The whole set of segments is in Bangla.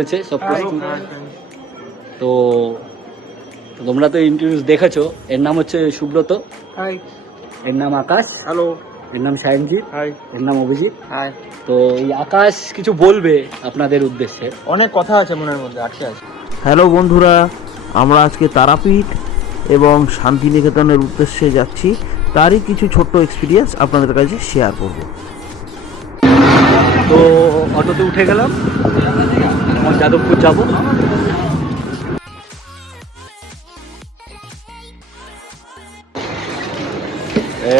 হয়েছে সব প্রস্তুত। তো তোমরা তো ইন্টারভিউ দেখেছো। এর নাম হচ্ছে সুব্রত, হাই। এর নাম আকাশ, হ্যালো। এর নাম সায়নজিৎ, হাই। এর নাম অভিজিৎ। হাই। তো এই আকাশ কিছু বলবে আপনাদের উদ্দেশ্যে। অনেক কথা আছে মনের মধ্যে, আটকে আছে। হ্যালো বন্ধুরা, আমরা আজকে তারাপীঠ এবং শান্তিনিকেতনের উদ্দেশ্যে যাচ্ছি। তারই কিছু ছোট্ট এক্সপিরিয়েন্স আপনাদের কাছে শেয়ার করব। তো অটোতে উঠে গেলাম, এখন যাদবপুর যাব।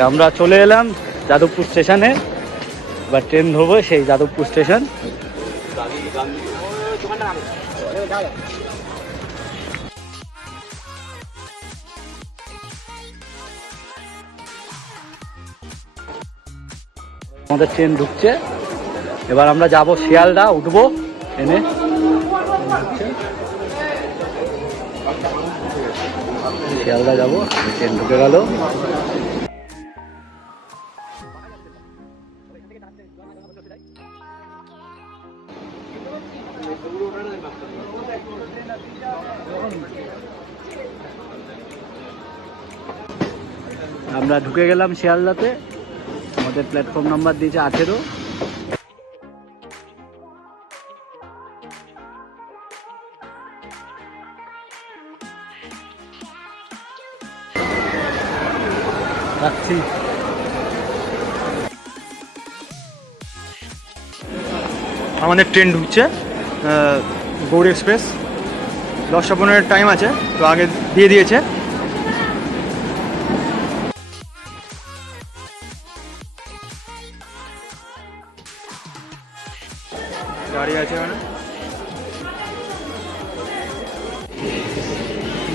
আমরা চলে এলাম যাদবপুর স্টেশনে। এবার ট্রেন ধরবো সেই যাদবপুর স্টেশন। আমাদের ট্রেন ঢুকছে, এবার আমরা যাব শিয়ালদা, উঠবো ট্রেনে। শিয়ালদা যাবো, ট্রেন ঢুকে গেল। আমরা ঢুকে গেলাম শিয়ালদাতে। আমাদের প্ল্যাটফর্ম নাম্বার দিয়েছে 18। রাখছি। আমাদের ট্রেন ঢুকছে, গৌড় এক্সপ্রেস। 10:15 টাইম আছে, তো আগে দিয়ে দিয়েছে। গাড়ি আছে মানে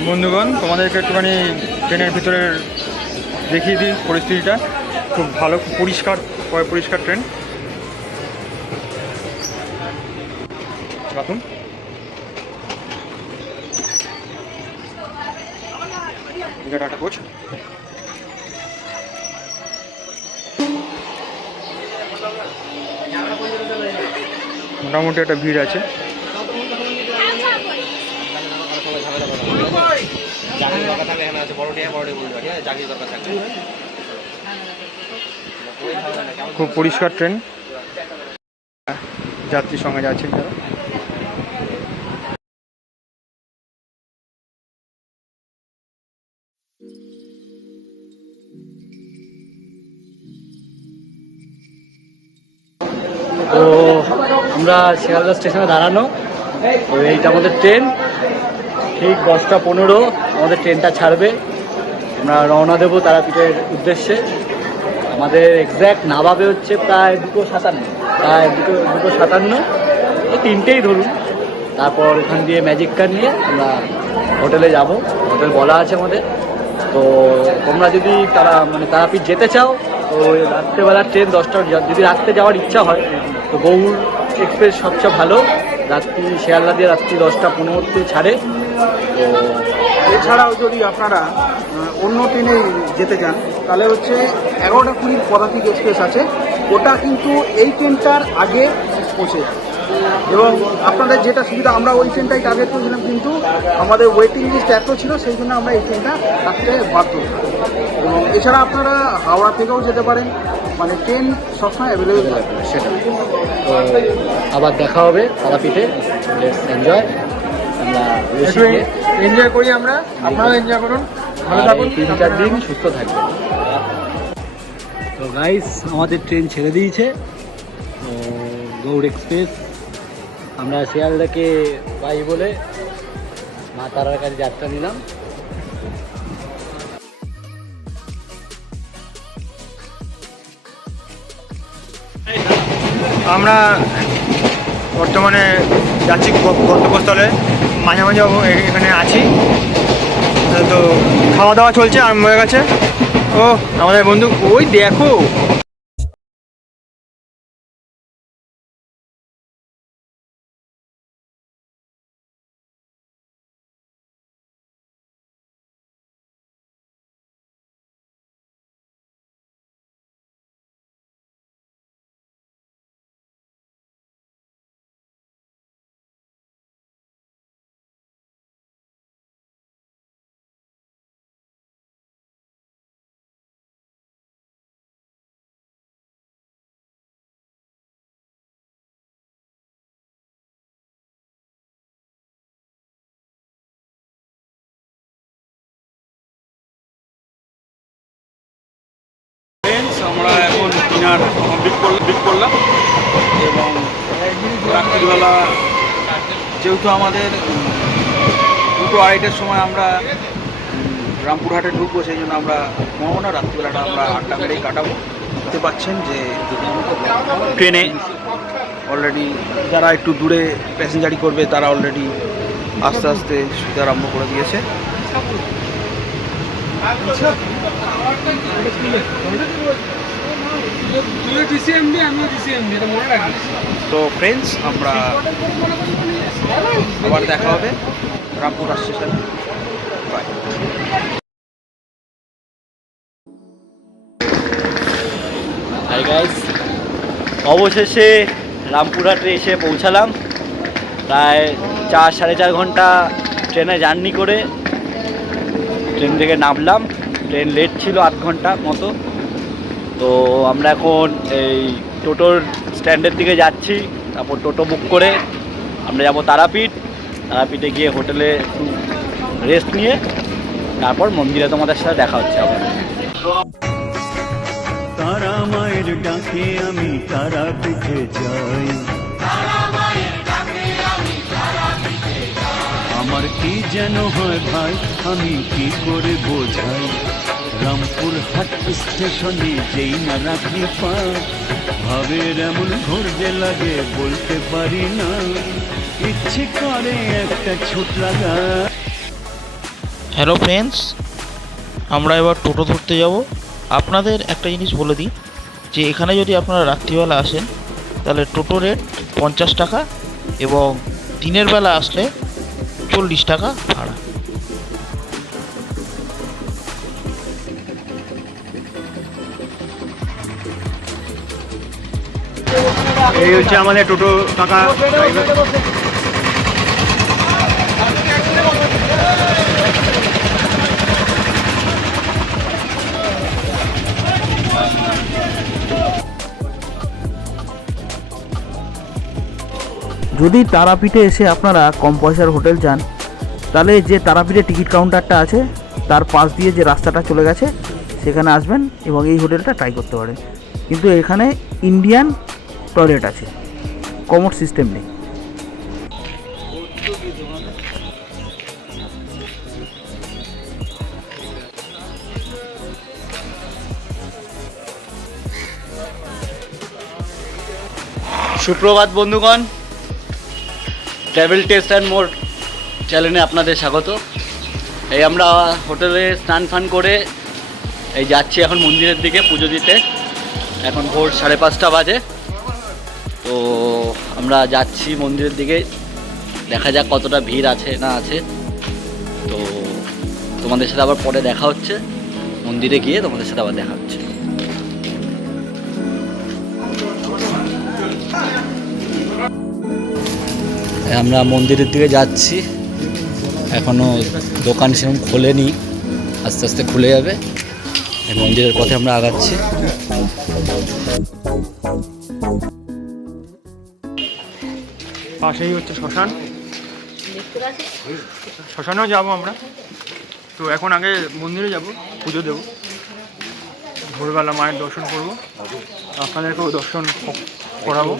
বন্ধুগণ, তোমাদেরকে একটুখানি ট্রেনের ভিতরে দেখিয়ে দিই পরিস্থিতিটা। খুব ভালো, পরিষ্কার ট্রেন। রাখুন। Tata coach. মোটামুটি একটা ভিড় আছে। খুব পরিষ্কার ট্রেন, যাত্রীর সঙ্গে যাচ্ছেন যারা। তো আমরা শিয়ালদা স্টেশনে দাঁড়ানো। তো এইটা আমাদের ট্রেন, ঠিক 10:15 আমাদের ট্রেনটা ছাড়বে। আমরা রওনা দেবো তারাপীঠের উদ্দেশ্যে। আমাদের এক্স্যাক্ট নামাবে হচ্ছে প্রায় 2:57, প্রায় 2:57, এই 3টেই ধরুন। তারপর ওখান দিয়ে ম্যাজিক কার নিয়ে আমরা হোটেলে যাব। হোটেল বলা আছে আমাদের। তো তোমরা যদি তারাপীঠ যেতে চাও, তো রাত্রেবেলার ট্রেন 10টা, যদি রাত্রে যাওয়ার ইচ্ছা হয় তো গৌড় এক্সপ্রেস সবচেয়ে ভালো। রাত্রি শিয়ালদা দিয়ে রাত্রি 10:15 ছাড়ে। তো এছাড়াও যদি আপনারা অন্য ট্রেনে যেতে চান তাহলে হচ্ছে 11:20 পদাতিক এক্সপ্রেস আছে, ওটা কিন্তু এই ট্রেনটার আগে পৌঁছে যায়। এবং আপনাদের যেটা সুবিধা, আমরা ওই ট্রেনটাই টার্গেট করেছিলাম, কিন্তু আমাদের ওয়েটিং লিস্ট এত ছিল সেই জন্য আমরা এই ট্রেনটা রাখতে বাধ্য হলাম। এবং এছাড়া আপনারা হাওড়া থেকেও যেতে পারেন, মানে ট্রেন সবসময় অ্যাভেলেবেল থাকবে। সেটা তো আবার দেখা হবে তারাপীঠে। Let's enjoy. আমরা এনজয় করি আমরা, আপনারাও এনজয় করুন। ভালো থাকুন, 3-4 দিন সুস্থ থাকবে। তো গাইস, আমাদের ট্রেন ছেড়ে দিয়েছে, তো গৌড় এক্সপ্রেস। আমরা শিয়ালদাকে বাই বলে মা তারার কাছে যাত্রা নিলাম। আমরা বর্তমানে যাচ্ছি গন্তব্যস্থলে, মাঝে মাঝে এখানে আছি। তো খাওয়া দাওয়া চলছে, আরম্ভ হয়ে গেছে। ও আমাদের বন্ধু, ওই দেখো। যেহেতু আমাদের 2:30টার সময় আমরা রামপুরহাটে ঢুকবো, সেই জন্য আমরা ঘুমাবো না, রাত্রিবেলাটা আমরা আড্ডা মেরেই কাটাবো। দেখতে পাচ্ছেন যে ট্রেনে অলরেডি যারা একটু দূরে প্যাসেঞ্জারি করবে তারা অলরেডি আস্তে আস্তে শুতে আরম্ভ করে দিয়েছে। তো ফ্রেন্ডস, আমরা আবার দেখা হবে রামপুরহাট স্টেশনে। বাই। হাই গাইস, অবশেষে রামপুরহাটে এসে পৌঁছালাম। প্রায় 4-4.5 ঘন্টা ট্রেনে জার্নি করে ট্রেন থেকে নামলাম। ট্রেন লেট ছিল 8 ঘন্টা মতো। তো আমরা এখন এই টোটোর স্ট্যান্ডের দিকে যাচ্ছি, তারপর টোটো বুক করে আমরা যাব তারাপীঠ। তারাপীঠে গিয়ে হোটেলে একটু রেস্ট নিয়ে তারপর মন্দিরে তোমাদের সাথে দেখা হচ্ছে আবার। তারা মায়ের ডাকে আমি তারাপীঠে যাই, আমার কি যেন হয় ভাই, আমি কি করে বোঝাই। রামপুরহাট স্টেশনে যেই না রাখি পা, ভাবের এমন ঘুরতে লাগে বলতে পারি না, ইচ্ছে করে একটা ছুট লাগা। হ্যালো ফ্রেন্ডস, আমরা এবার টোটো ধরতে যাব। আপনাদের একটা জিনিস বলে দিই যে এখানে যদি আপনারা রাত্রিবেলা আসেন তাহলে টোটো রেট 50 টাকা এবং দিনের বেলা আসলে 40 টাকা ভাড়া। এই হচ্ছে আমাদের টোটো কাকা ড্রাইভার। যদি তারাপীঠে এসে আপনারা কম পয়সার হোটেল চান, তাহলে যে তারাপীঠে টিকিট কাউন্টারটা আছে তার পাশ দিয়ে যে রাস্তাটা চলে গেছে সেখানে আসবেন এবং এই হোটেলটা ট্রাই করতে পারেন। কিন্তু এখানে ইন্ডিয়ান টয়লেট আছে, কমোড সিস্টেম নেই। সুপ্রভাত বন্ধুগণ, ট্রাভেল টেস্ট অ্যান্ড মোর চ্যানেলে আপনাদের স্বাগত। এই আমরা হোটেলে স্নান ফান করে এই যাচ্ছি এখন মন্দিরের দিকে পুজো দিতে। এখন ভোর 5:30 বাজে। তো আমরা যাচ্ছি মন্দিরের দিকে, দেখা যাক কতটা ভিড় আছে না আছে। তো তোমাদের সাথে আবার পরে দেখা হচ্ছে, মন্দিরে গিয়ে তোমাদের সাথে আবার দেখা হচ্ছে। আমরা মন্দিরের দিকে যাচ্ছি, এখনও দোকান সেরকম খোলেনি, আস্তে আস্তে খুলে যাবে। এই মন্দিরের পথে আমরা আগাচ্ছি। পাশেই হচ্ছে শ্মশান, শ্মশানেও যাবো আমরা। তো এখন আগে মন্দিরে যাব, পুজো দেবো, ভোরবেলা মায়ের দর্শন করবো, আপনাদেরকেও দর্শন করাবো।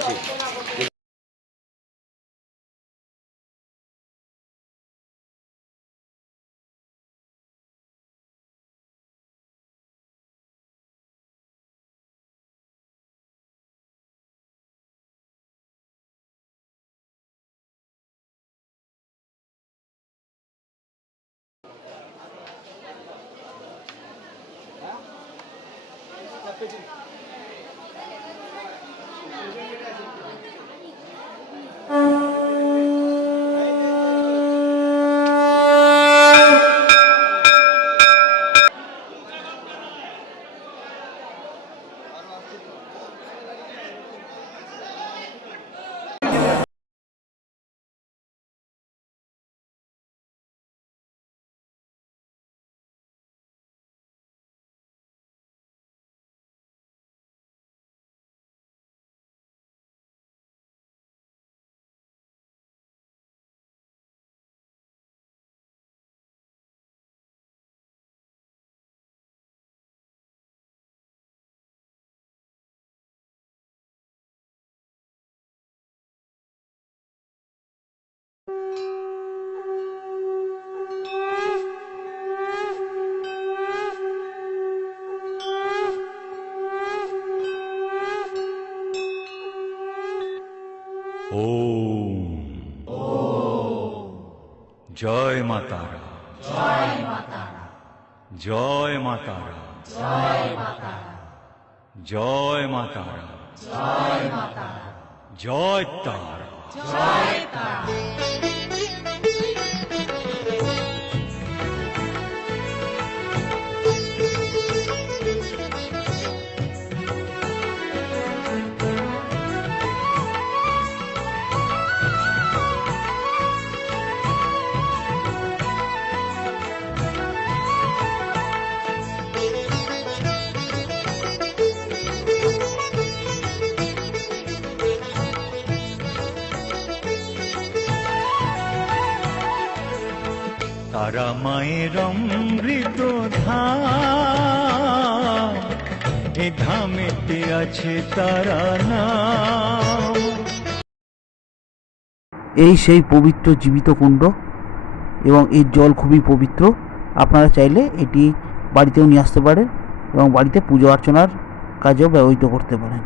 ओम जय माता जय माता जय माता जय माता जय माता जय माता जय तारा जय तारा। तारा माয়ের অমৃত ধাম এ ধামেতে আছে তারা নাম। এই সেই পবিত্র জীবিত কুণ্ড এবং এর জল খুবই পবিত্র। আপনারা চাইলে এটি বাড়িতেও নিয়ে আসতে পারেন এবং বাড়িতে পুজো অর্চনার কাজেও ব্যবহৃত করতে পারেন।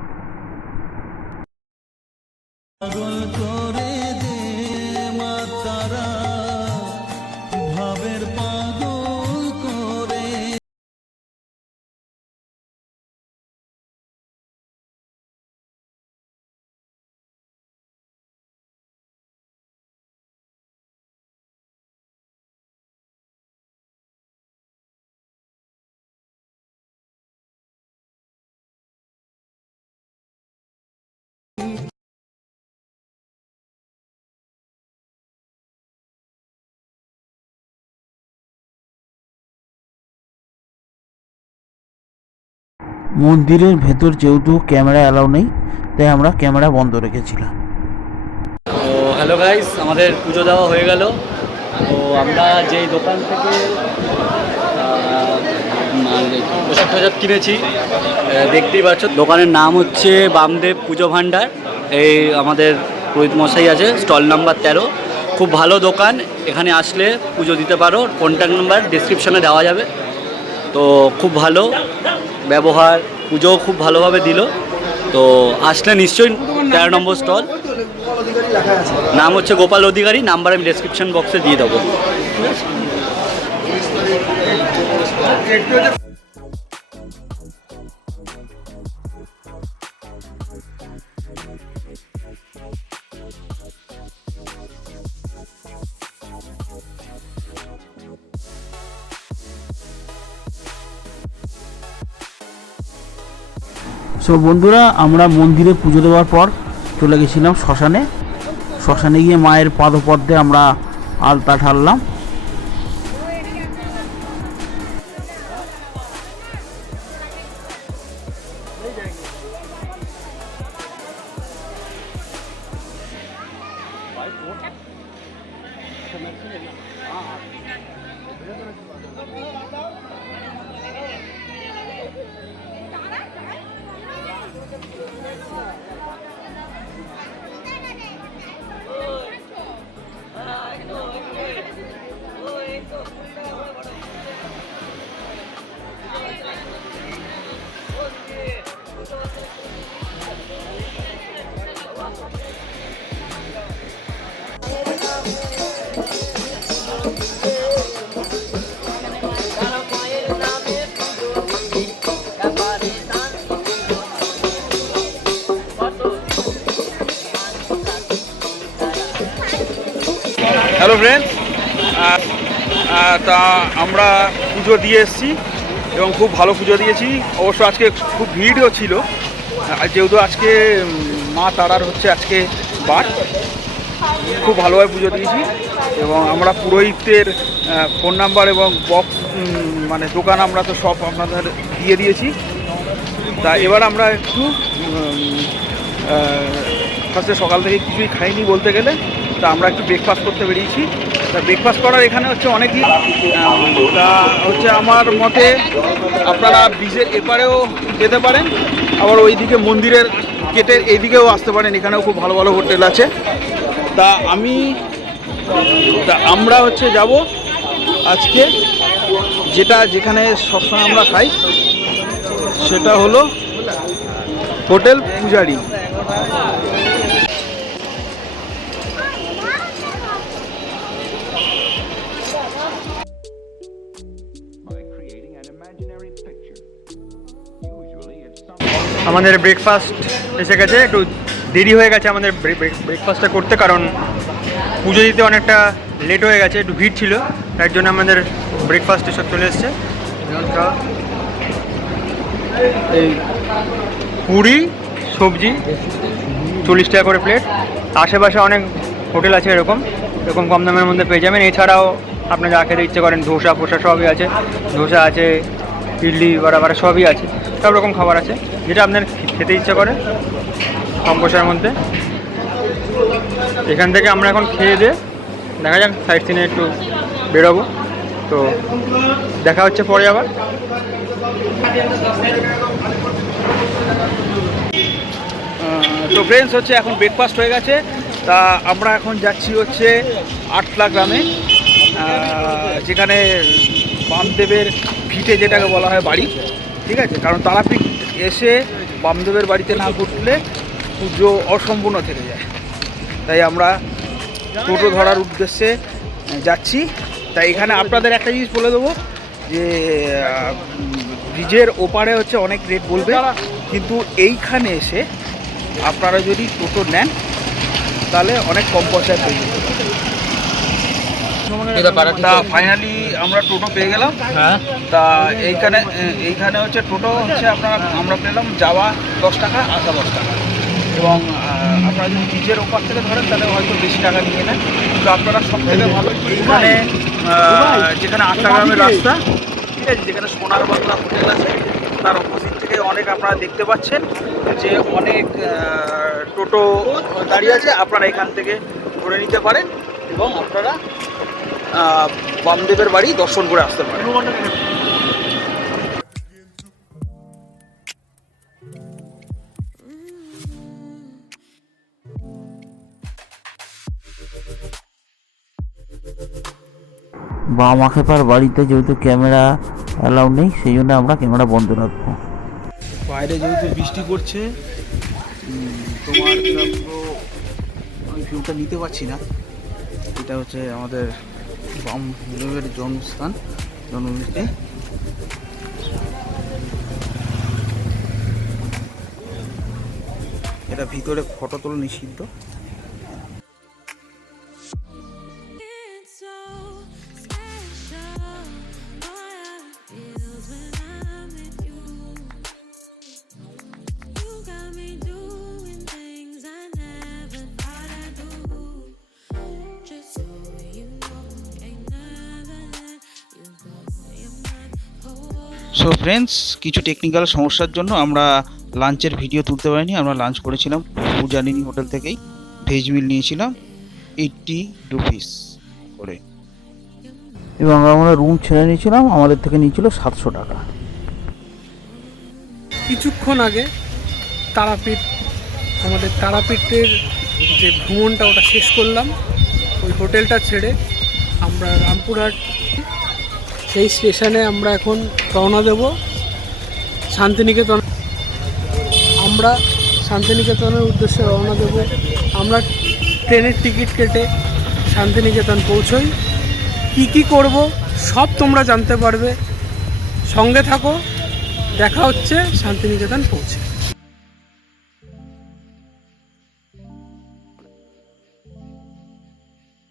মন্দিরের ভেতর যেহেতু ক্যামেরা অ্যালাউ নেই, তাই আমরা ক্যামেরা বন্ধ রেখেছিলাম। তো হ্যালো গাইস, আমাদের পুজো দেওয়া হয়ে গেল। তো আমরা যেই দোকান থেকে পোশাক টোশাক কিনেছি, দেখতেই পাচ্ছ দোকানের নাম হচ্ছে বামদেব পুজো ভাণ্ডার। এই আমাদের রোহিত মশাই আছে, স্টল নাম্বার 13। খুব ভালো দোকান, এখানে আসলে পুজো দিতে পারো। কন্ট্যাক্ট নাম্বার ডেসক্রিপশনে দেওয়া যাবে। তো খুব ভালো ব্যবহার, পুজোও খুব ভালোভাবে দিল। তো আসলে নিশ্চয়ই 13 নম্বর স্টল, নাম হচ্ছে গোপাল অধিকারী। নাম্বার আমি ডেসক্রিপশন বক্সে দিয়ে দেবো। সো বন্ধুরা, আমরা মন্দিরে পুজো দেওয়ার পর চলে গেছিলাম শ্মশানে। শ্মশানে গিয়ে মায়ের পাদপদ্মে আমরা আলতা ঢাললাম। হ্যালো ফ্রেন্ডস, তা আমরা পুজো দিয়ে এসেছি এবং খুব ভালো পুজো দিয়েছি। অবশ্য আজকে খুব ভিড়ও ছিল, যেহেতু আজকে মা তারার হচ্ছে আজকে বার। খুব ভালোভাবে পুজো দিয়েছি এবং আমরা পুরোহিতের ফোন নাম্বার এবং বক্স মানে দোকান আমরা তো সব আপনাদের দিয়ে দিয়েছি। তা এবার আমরা একটু ফার্স্টে সকাল থেকে কিছুই খাইনি বলতে গেলে, তা আমরা একটু ব্রেকফাস্ট করতে বেরিয়েছি। তা ব্রেকফাস্ট করার এখানে হচ্ছে অনেকই, তা হচ্ছে আমার মতে আপনারা ব্রিজের এপারেও যেতে পারেন, আবার ওইদিকে মন্দিরের গেটের এইদিকেও আসতে পারেন। এখানেও খুব ভালো ভালো হোটেল আছে। তা আমি তা আমরা হচ্ছে যাব আজকে যেখানে সবসময় আমরা খাই, সেটা হলো হোটেল পূজারি। আমাদের ব্রেকফাস্ট এসে গেছে, একটু দেরি হয়ে গেছে আমাদের ব্রেকফাস্টটা করতে, কারণ পুজো দিতে অনেকটা লেট হয়ে গেছে, একটু ভিড় ছিল, তার জন্য আমাদের ব্রেকফাস্ট এসব চলে এসছে। এই পুরি সবজি 40 টাকা করে প্লেট। আশেপাশে অনেক হোটেল আছে এরকম কম দামের মধ্যে পেয়ে যাবেন। এছাড়াও আপনার যা খেতে ইচ্ছে করেন, ধোসা ফোসা সবই আছে, ধোসা আছে, ইডলি বড়া সবই আছে, সব রকম খাবার আছে, যেটা আপনার খেতে ইচ্ছা করে কম পয়সার মধ্যে। এখান থেকে আমরা এখন খেয়ে দিয়ে দেখা যাক সাইড সিনে একটু বেরোবো, তো দেখা হচ্ছে পরে আবার। তো ফ্রেন্ডস হচ্ছে এখন ব্রেকফাস্ট হয়ে গেছে, তা আমরা এখন যাচ্ছি হচ্ছে আটলা গ্রামে, যেখানে বামদেবের ভিটে যেটাকে বলা হয় বাড়ি, ঠিক আছে? কারণ তারাপীঠ এসে বামদেবের বাড়িতে না ঘুরলে পুজো অসম্পূর্ণ থেকে যায়, তাই আমরা টোটো ধরার উদ্দেশ্যে যাচ্ছি। তাই এখানে আপনাদের একটা জিনিস বলে দেবো যে ব্রিজের ওপারে হচ্ছে অনেক রেট বলবে, কিন্তু এইখানে এসে আপনারা যদি টোটো নেন তাহলে অনেক কম পয়সায় পেয়ে যেতে পারেন। তা ফাইনালি আমরা টোটো পেয়ে গেলাম। তা এইখানে হচ্ছে টোটো হচ্ছে আমরা পেলাম যাওয়া 10 টাকা, আসা 10 টাকা, এবং আপনারা যদি ব্রিজের ওপার থেকে ধরেন তাহলে হয়তো বেশি টাকা নিয়ে নেন। কিন্তু আপনারা সব থেকে ভালো এইখানে যেখানে আটলা গ্রামের রাস্তা, ঠিক আছে, যেখানে সোনার বাংলা হোটেল আছে, তার অপোজিট থেকে অনেক আপনারা দেখতে পাচ্ছেন যে অনেক টোটো দাঁড়িয়ে আছে। আপনারা এখান থেকে ধরে নিতে পারেন এবং আপনারা বামদেবের বাড়ি দর্শন করে আসতে পারেন। বাম আখেপার বাড়িতে যেহেতু ক্যামেরা অ্যালাউ নেই, সেই জন্য আমরা ক্যামেরা বন্ধ রাখবো। বাইরে যেহেতু বৃষ্টি পড়ছে, তোমার পুরো আমি ভিউটা নিতে পারছি না। এটা হচ্ছে আমাদের বামদেবের জন্মভূমিতে। এটা ভিতরে ফটো তোলা নিষিদ্ধ। সো ফ্রেন্ডস, কিছু টেকনিক্যাল সমস্যার জন্য আমরা লাঞ্চের ভিডিও তুলতে পারিনি। আমরা লাঞ্চ করেছিলাম পূজারিনী হোটেল থেকেই, ভেজ মিল নিয়েছিলাম 80 রুপিস করে, এবং আমরা রুম ছেড়ে নিয়েছিলাম, আমাদের থেকে নিয়েছিল 700 টাকা। কিছুক্ষণ আগে আমাদের তারাপীঠের যে ভ্রমণটা ওটা শেষ করলাম। ওই হোটেলটা ছেড়ে আমরা রামপুরহাট সেই স্টেশনে আমরা এখন রওনা দেব শান্তিনিকেতন। আমরা শান্তিনিকেতনের উদ্দেশ্যে রওনা দেব। আমরা ট্রেনের টিকিট কেটে শান্তিনিকেতন পৌঁছই। কি করব সব তোমরা জানতে পারবে, সঙ্গে থাকো। দেখা হচ্ছে শান্তিনিকেতন পৌঁছে।